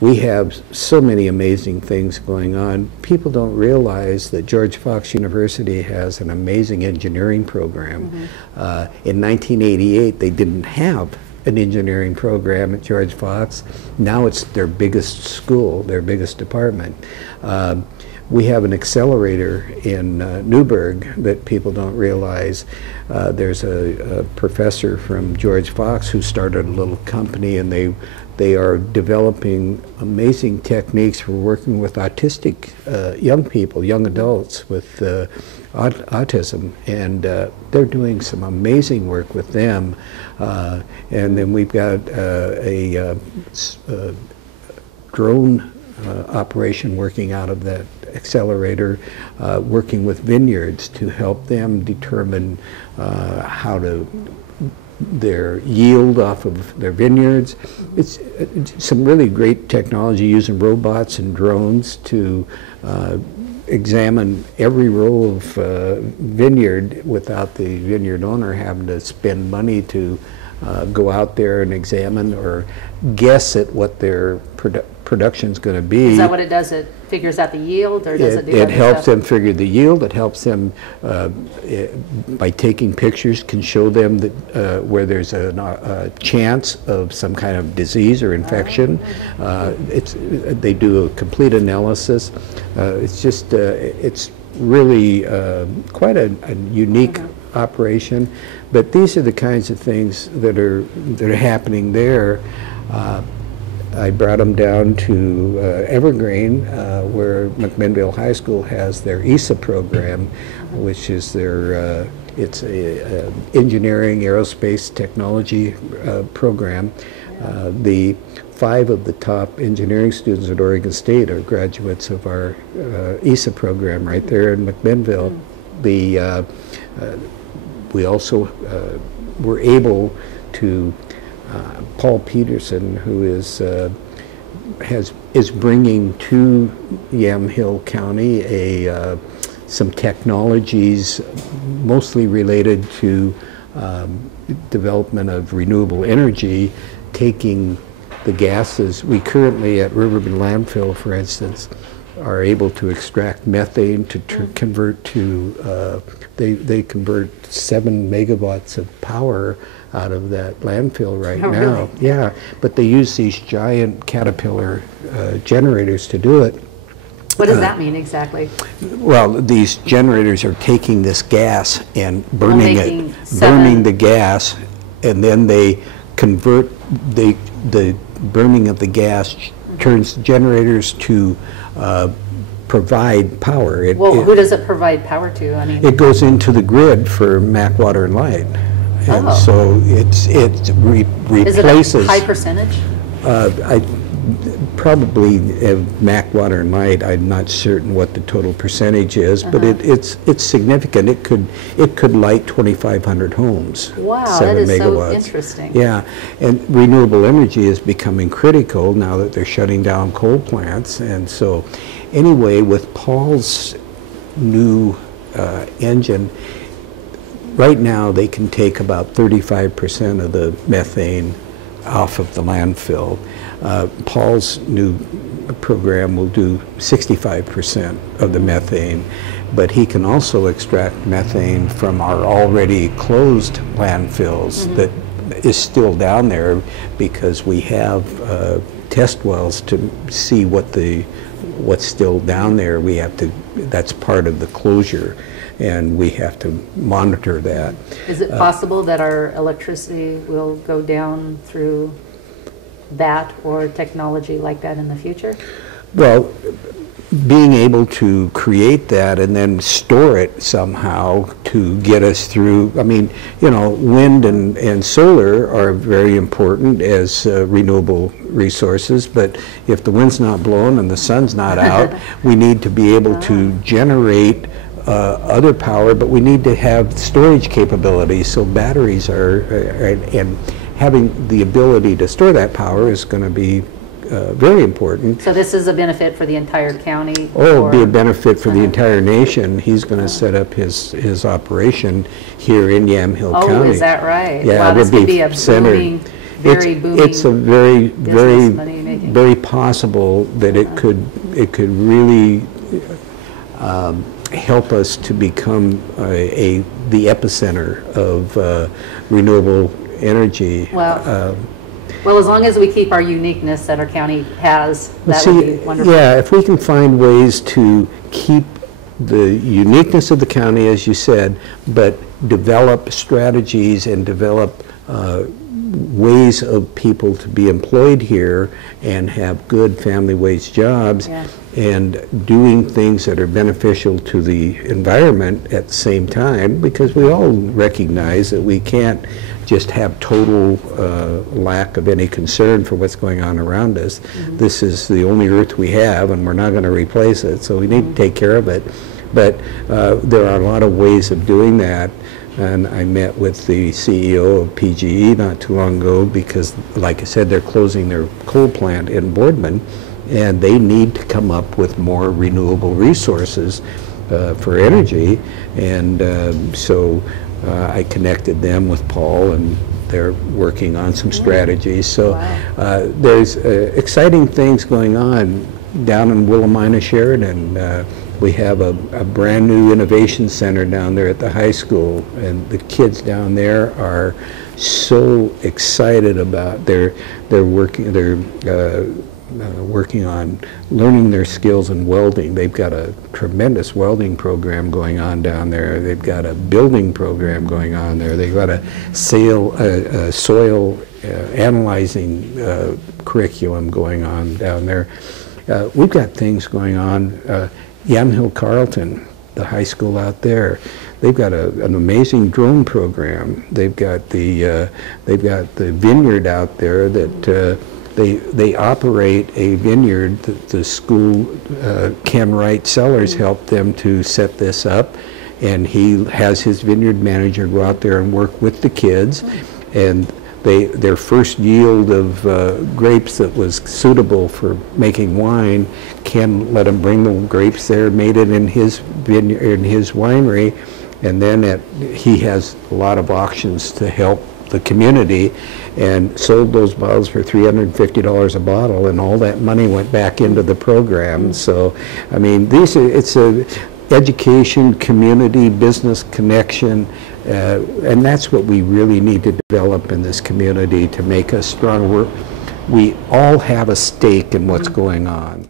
we have so many amazing things going on. People don't realize that George Fox University has an amazing engineering program. In 1988, they didn't have an engineering program at George Fox. Now it's their biggest school, their biggest department. We have an accelerator in Newburgh that people don't realize. There's a professor from George Fox who started a little company, and they are developing amazing techniques for working with autistic young people, young adults with autism, and they're doing some amazing work with them. And then we've got a drone operation working out of that accelerator, working with vineyards to help them determine how to their yield off of their vineyards. It's some really great technology using robots and drones to examine every row of vineyard without the vineyard owner having to spend money to go out there and examine or guess at what their production's going to be. Is that what it does? It figures out the yield, or does it do It helps stuff? them figure the yield. It helps them by taking pictures, can show them that where there's a chance of some kind of disease or infection. They do a complete analysis. It's just it's really quite a unique operation. But these are the kinds of things that are happening there. I brought them down to Evergreen, where McMinnville High School has their ESA program, which is their it's a engineering aerospace technology program. The 5 of the top engineering students at Oregon State are graduates of our ESA program right there in McMinnville. We also were able to Paul Peterson, who is bringing to Yamhill County some technologies mostly related to development of renewable energy, taking the gases. We currently at Riverbend Landfill, for instance, are able to extract methane to convert to, they convert 7 megawatts of power out of that landfill right now. Really? Yeah, but they use these giant Caterpillar generators to do it. What does that mean exactly? Well, these generators are taking this gas and burning Making the gas, and then they convert the burning of the gas turns generators to provide power. Who does it provide power to? I mean, it goes into the grid for Mac Water and Light, and so it replaces. Is it a high percentage? Probably Mac Water and Light. I'm not certain what the total percentage is, but it's significant. It could light 2,500 homes. Wow, 7 that is megawatts. so interesting. Yeah, and renewable energy is becoming critical now that they're shutting down coal plants, and so anyway, with Paul's new engine, right now they can take about 35% of the methane off of the landfill. Paul's new program will do 65% of the methane, but he can also extract methane from our already closed landfills that is still down there, because we have test wells to see what's still down there. We have to, that's part of the closure, and we have to monitor that. Is it possible that our electricity will go down through that or technology like that in the future? Well, being able to create that and then store it somehow to get us through, I mean, you know, wind and solar are very important as renewable resources, but if the wind's not blowing and the sun's not out, we need to be able to generate other power, but we need to have storage capabilities, so batteries are, and having the ability to store that power is going to be very important. So this is a benefit for the entire county? Oh, it'll be a benefit for the entire nation. He's going to set up his operation here in Yamhill County. Oh, is that right? Yeah, wow, this it'll could be a booming, very booming It's a very, very, very possible that it could really help us to become the epicenter of renewable energy. Well, well, as long as we keep our uniqueness that our county has, that would be wonderful. Yeah, if we can find ways to keep the uniqueness of the county, as you said, but develop strategies and develop ways of people to be employed here and have good family wage jobs, Yeah. and doing things that are beneficial to the environment at the same time, because we all recognize that we can't just have total lack of any concern for what's going on around us. Mm-hmm. This is the only earth we have, and we're not going to replace it, so we need to take care of it. But there are a lot of ways of doing that. And I met with the CEO of PGE not too long ago because, like I said, they're closing their coal plant in Boardman, and they need to come up with more renewable resources for energy. And so I connected them with Paul, and they're working on some strategies. So Wow. there's exciting things going on down in Willamina, Sheridan. We have a brand new innovation center down there at the high school, and the kids down there are so excited about they're working on learning their skills in welding. They've got a tremendous welding program going on down there. They've got a building program going on there. They've got a soil analyzing curriculum going on down there. We've got things going on. Yamhill Carlton, the high school out there, they've got an amazing drone program. They've got the vineyard out there that they operate a vineyard that the school, Ken Wright Sellers helped them to set this up, and he has his vineyard manager go out there and work with the kids, and their first yield of grapes that was suitable for making wine, Ken let them bring the grapes there, made it in his vineyard, in his winery, and then he has a lot of auctions to help the community, and sold those bottles for $350 a bottle, and all that money went back into the program. So, I mean, it's a education, community, business connection, and that's what we really need to develop in this community to make us stronger. We all have a stake in what's going on.